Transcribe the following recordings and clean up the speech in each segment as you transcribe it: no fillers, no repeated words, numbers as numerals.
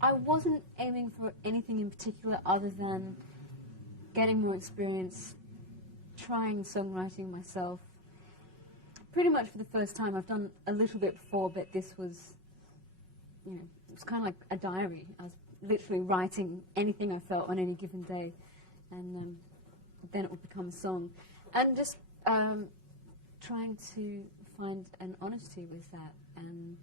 I wasn't aiming for anything in particular other than getting more experience, trying songwriting myself. Pretty much for the first time. I've done a little bit before, but this was, you know, it was kind of like a diary. I was literally writing anything I felt on any given day, and then it would become a song. And just trying to find an honesty with that, and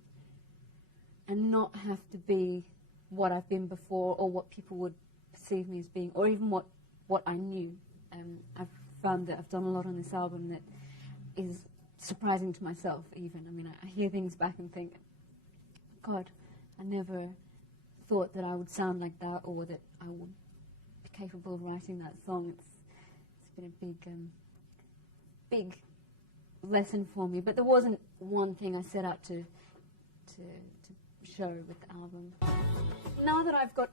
not have to be what I've been before, or what people would perceive me as being, or even what I knew. I've found that I've done a lot on this album that is surprising to myself, even. I mean, I hear things back and think, God, I never thought that I would sound like that, or that I would be capable of writing that song. It's been a big lesson for me. But there wasn't one thing I set out to show with the album. Now that I've got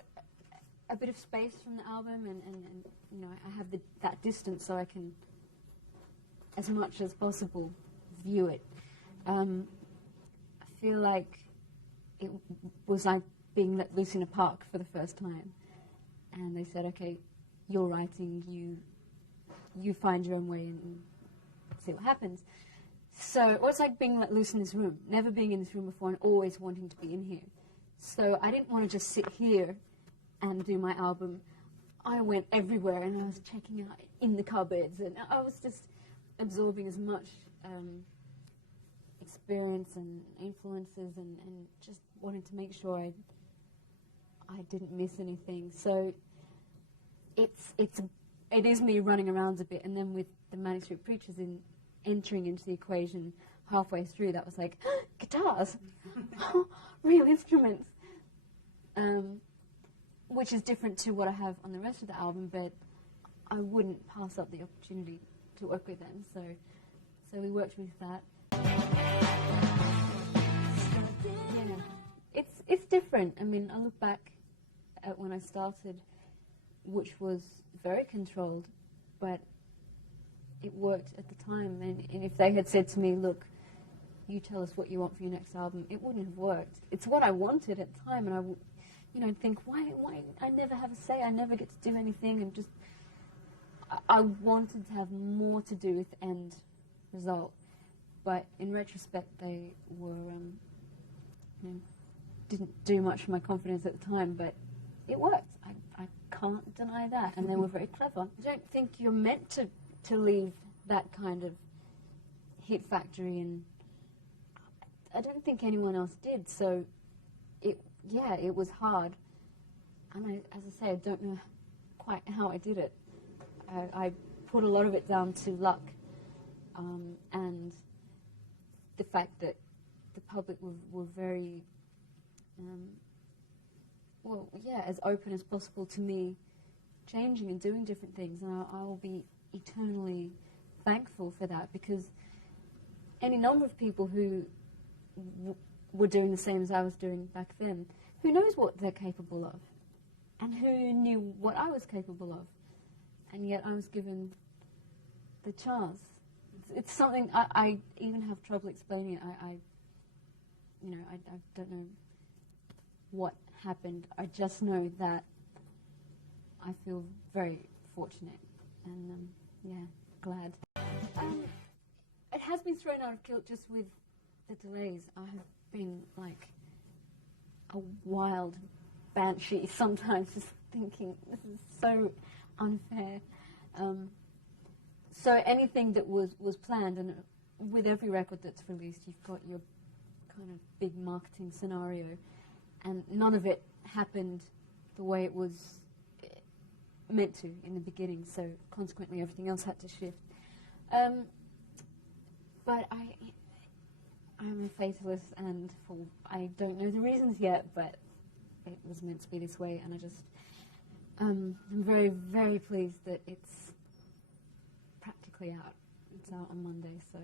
a bit of space from the album, and you know, I have that distance, so I can, as much as possible, view it. I feel like it was like being let loose in a park for the first time, and they said, okay, you're writing, you find your own way and see what happens. So it was like being let loose in this room, never being in this room before and always wanting to be in here. So I didn't want to just sit here and do my album. I went everywhere, and I was checking out in the cupboards, and I was just absorbing as much experience and influences, and just wanted to make sure I didn't miss anything. So it is me running around a bit, and then with the Manic Street Preachers entering into the equation halfway through, that was like, guitars, real instruments, which is different to what I have on the rest of the album, but I wouldn't pass up the opportunity to work with them, so we worked with that. Yeah, it's different. I mean, I look back at when I started, which was very controlled, but it worked at the time, and if they had said to me, look, you tell us what you want for your next album, it wouldn't have worked. It's what I wanted at the time, and I would, you know, think, why I never have a say, I never get to do anything, and just, I wanted to have more to do with the end result. But in retrospect, they were, you know, didn't do much for my confidence at the time, but it worked. I can't deny that, and they were very clever. I don't think you're meant to leave that kind of hit factory, and I don't think anyone else did, so it was hard. And as I say, I don't know quite how I did it. I put a lot of it down to luck, and the fact that the public were very, well, yeah, as open as possible to me changing and doing different things, and I will be eternally thankful for that, because any number of people who were doing the same as I was doing back then, who knows what they're capable of, and who knew what I was capable of, and yet I was given the chance. It's something I even have trouble explaining it. I don't know what happened. I just know that I feel very fortunate, and yeah, glad. It has been thrown out of kilt just with the delays. I have been like a wild banshee sometimes, just thinking, this is so unfair. So anything that was planned, and with every record that's released, you've got your kind of big marketing scenario, and none of it happened the way it was meant to in the beginning, so consequently everything else had to shift. But I'm a fatalist, and I don't know the reasons yet, but it was meant to be this way, and I just, I'm very, very pleased that it's practically out. It's out on Monday, so.